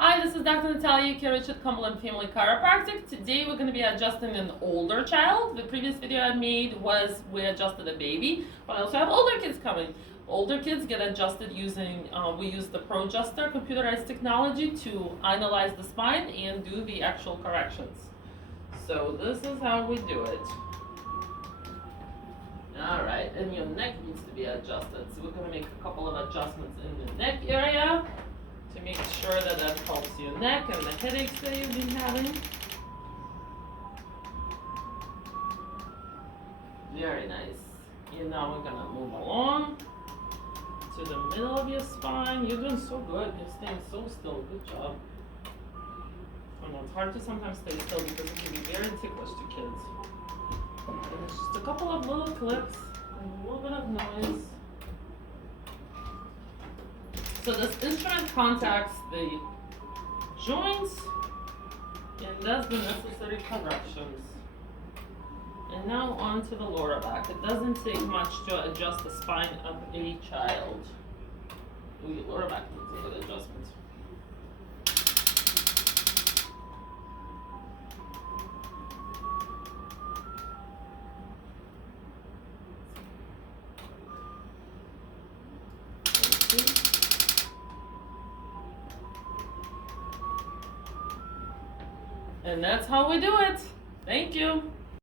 Hi, this is Dr. Natalia, Cumberland Family Chiropractic. Today we're going to be adjusting an older child. The previous video I made was we adjusted a baby, but I also have older kids coming. Older kids get adjusted using, we use the ProAdjuster computerized technology to analyze the spine and do the actual corrections. So this is how we do it. Alright, and your neck needs to be adjusted. So we're going to make a couple of adjustments in the neck area to make sure that helps your neck and the headaches that you've been having. Very nice. And now we're gonna move along to the middle of your spine. You're doing so good. You're staying so still. Good job. I know it's hard to sometimes stay still because it can be very ticklish to kids. And it's just a couple of little clicks and a little bit of noise. So this instrument contacts the joints and does the necessary corrections. And now on to the lower back. It doesn't take much to adjust the spine of a child. Ooh, your lower back needs a good adjustment. And that's how we do it. Thank you.